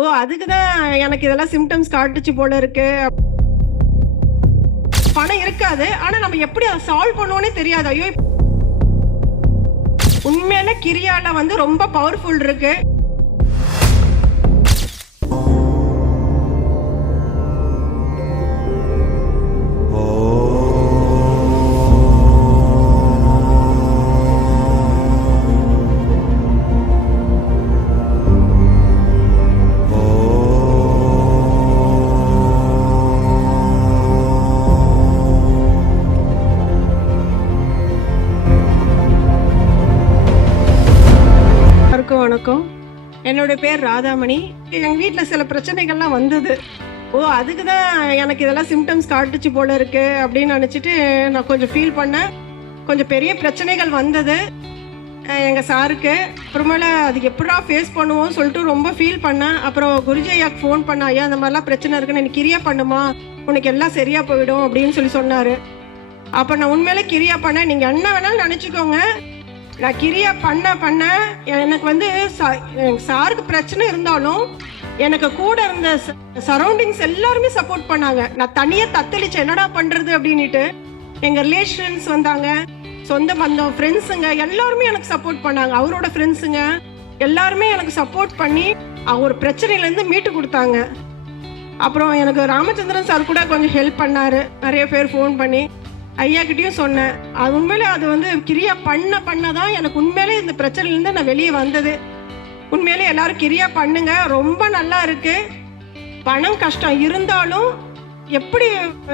ஓ! அதுக்கு தான் எனக்கு இதெல்லாம் சிம்ப்டம்ஸ் காட்டுச்சு போல இருக்கு. பணம் இருக்காது. ஆனா நம்ம எப்படி அத சால்வ் பண்ணுவோன்னே தெரியாது. ஐயோ! உண்மையான கிரியால வந்து ரொம்ப பவர்ஃபுல் இருக்கு. வணக்கம். என்னோட பேர் ராதாமணி. எங்க வீட்டில் சில பிரச்சனைகள்லாம் வந்தது. ஓ! அதுக்கு தான் எனக்கு இதெல்லாம் சிம்ப்டம்ஸ் காட்டுச்சு போல இருக்கு அப்படின்னு நினச்சிட்டு நான் கொஞ்சம் ஃபீல் பண்ணேன். கொஞ்சம் பெரிய பிரச்சனைகள் வந்தது எங்கள் சாருக்கு. அப்புறமேல அதுக்கு எப்படா ஃபேஸ் பண்ணுவோம் சொல்லிட்டு ரொம்ப ஃபீல் பண்ணேன். அப்புறம் குருஜி ஐயாக்கு ஃபோன் பண்ண, ஐயா அந்த மாதிரிலாம் பிரச்சனை இருக்குன்னு எனக்கு கிரியா பண்ணுமா, உனக்கு எல்லாம் சரியாக போயிடும் அப்படின்னு சொல்லி சொன்னார். அப்போ நான் உண்மையிலே கிரியா பண்ணேன். நீங்கள் என்ன வேணாலும் நினச்சிக்கோங்க, நான் கிரியா பண்ண எனக்கு வந்து சாருக்கு பிரச்சனை இருந்தாலும் எனக்கு கூட இருந்த சரௌண்டிங்ஸ் எல்லாருமே சப்போர்ட் பண்ணாங்க. நான் தனியாக தத்தளிச்சு என்னடா பண்ணுறது அப்படின்ட்டு எங்கள் ரிலேஷன்ஸ் வந்தாங்க, சொந்த பந்தம், ஃப்ரெண்ட்ஸுங்க எல்லாருமே எனக்கு சப்போர்ட் பண்ணாங்க. அவரோட ஃப்ரெண்ட்ஸுங்க எல்லாருமே எனக்கு சப்போர்ட் பண்ணி ஒரு பிரச்சனையிலேருந்து மீட்டு கொடுத்தாங்க. அப்புறம் எனக்கு ராமச்சந்திரன் சார் கூட கொஞ்சம் ஹெல்ப் பண்ணார். நிறைய பேர் ஃபோன் பண்ணி ஐயா கிட்டேயும் சொன்னேன். அது உண்மையிலே அது வந்து கிரியா பண்ண தான் எனக்கு உண்மையிலே இந்த பிரச்சனையிலேருந்து நான் வெளியே வந்தது. உண்மையிலே எல்லாரும் கிரியா பண்ணுங்க, ரொம்ப நல்லா இருக்கு. பணம் கஷ்டம் இருந்தாலும் எப்படி,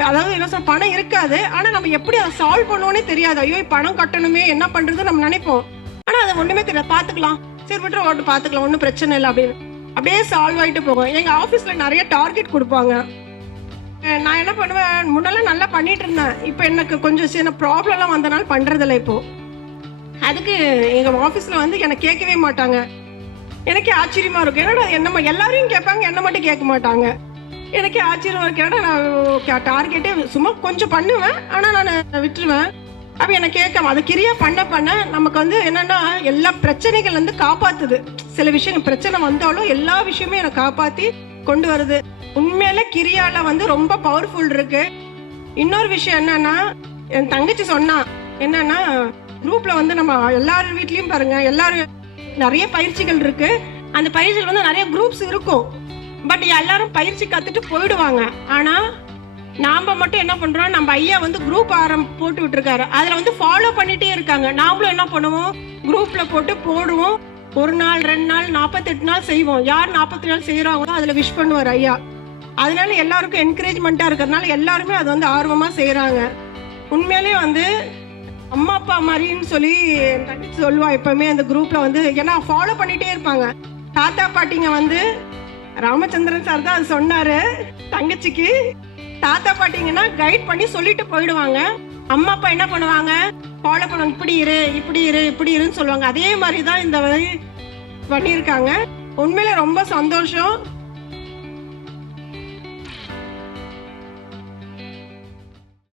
அதாவது என்ன சொல்ல, பணம் இருக்காது. ஆனால் நம்ம எப்படி அதை சால்வ் பண்ணுவோன்னே தெரியாது. ஐயோ பணம் கட்டணுமே, என்ன பண்ணுறது நம்ம நினைப்போம். ஆனால் அது ஒன்றுமே தெரியல, பார்த்துக்கலாம், சரி விட்டு ஓட்டு பார்த்துக்கலாம், ஒன்றும் பிரச்சனை இல்லை அப்படின்னு அப்படியே சால்வ் ஆகிட்டு போகும். எங்கள் ஆஃபீஸில் நிறைய டார்கெட் கொடுப்பாங்க. நான் என்ன பண்ணுவேன், முன்னெல்லாம் நல்லா பண்ணிட்டு இருந்தேன். இப்போ எனக்கு கொஞ்சம் சின்ன ப்ராப்ளம்லாம் வந்தனால பண்ணுறதில்ல. இப்போது அதுக்கு எங்கள் ஆஃபீஸில் வந்து என்னை கேட்கவே மாட்டாங்க. எனக்கே ஆச்சரியமாக இருக்கும். ஏன்னா என்ன எல்லாரையும் கேட்பாங்க, என்ன மட்டும் கேட்க மாட்டாங்க. எனக்கே ஆச்சரியமாக இருக்கு. ஏன்னா நான் டார்கெட்டே சும்மா கொஞ்சம் பண்ணுவேன், ஆனால் நான் விட்டுருவேன். அப்போ என்னை கேட்காம அது கிரியா பண்ண நமக்கு வந்து என்னென்னா எல்லா பிரச்சனைகள் வந்து காப்பாற்றுது. சில விஷயங்கள் பிரச்சனை வந்தாலும் எல்லா விஷயமே என்னை காப்பாற்றி கொண்டு வருது. உண்மையில கிரியால வந்து ரொம்ப பவர்ஃபுல் இருக்கு. இன்னொரு விஷயம் என்னன்னா, என் தங்கச்சி சொன்னா என்னன்னா, குரூப்ல வந்து நம்ம எல்லாரும் வீட்லயும் பாருங்க, எல்லாரும் நிறைய பயிற்சிகள் இருக்கு. அந்த பயிற்சிகள் வந்து நிறைய குரூப்ஸ் இருக்கும். பட் எல்லாரும் பயிற்சி கத்துட்டு போயிடுவாங்க. ஆனா நாம மட்டும் என்ன பண்றோம், நம்ம ஐயா வந்து குரூப் போட்டு விட்டுருக்காரு. அதுல வந்து ஃபாலோ பண்ணிட்டே இருக்காங்க. நாமளும் என்ன பண்ணுவோம், குரூப்ல போடுவோம். 1 நாள் 2 நாள் 48 நாள் செய்வோம். யார் 40 நாள் செய்யறாங்களோ அதுல விஷ் பண்ணுவார் ஐயா. அதனால எல்லாருக்கும் என்கரேஜ்மெண்ட்டாக இருக்கிறதுனால எல்லாருமே அது வந்து ஆர்வமாக செய்கிறாங்க. உண்மையிலே வந்து அம்மா அப்பா மாதிரின்னு சொல்லி தங்கச்சி சொல்லுவா எப்பவுமே அந்த குரூப்பில் வந்து, ஏன்னா ஃபாலோ பண்ணிகிட்டே இருப்பாங்க. தாத்தா பாட்டிங்க வந்து ராமச்சந்திரன் சார் தான் அது சொன்னார் தங்கச்சிக்கு. தாத்தா பாட்டிங்கன்னா கைட் பண்ணி சொல்லிட்டு போயிடுவாங்க. அம்மா அப்பா என்ன பண்ணுவாங்க, ஃபாலோ பண்ணுவாங்க, இப்படி இருன்னு சொல்லுவாங்க. அதே மாதிரி தான் இந்த மாதிரி பண்ணியிருக்காங்க. உண்மையிலே ரொம்ப சந்தோஷம்.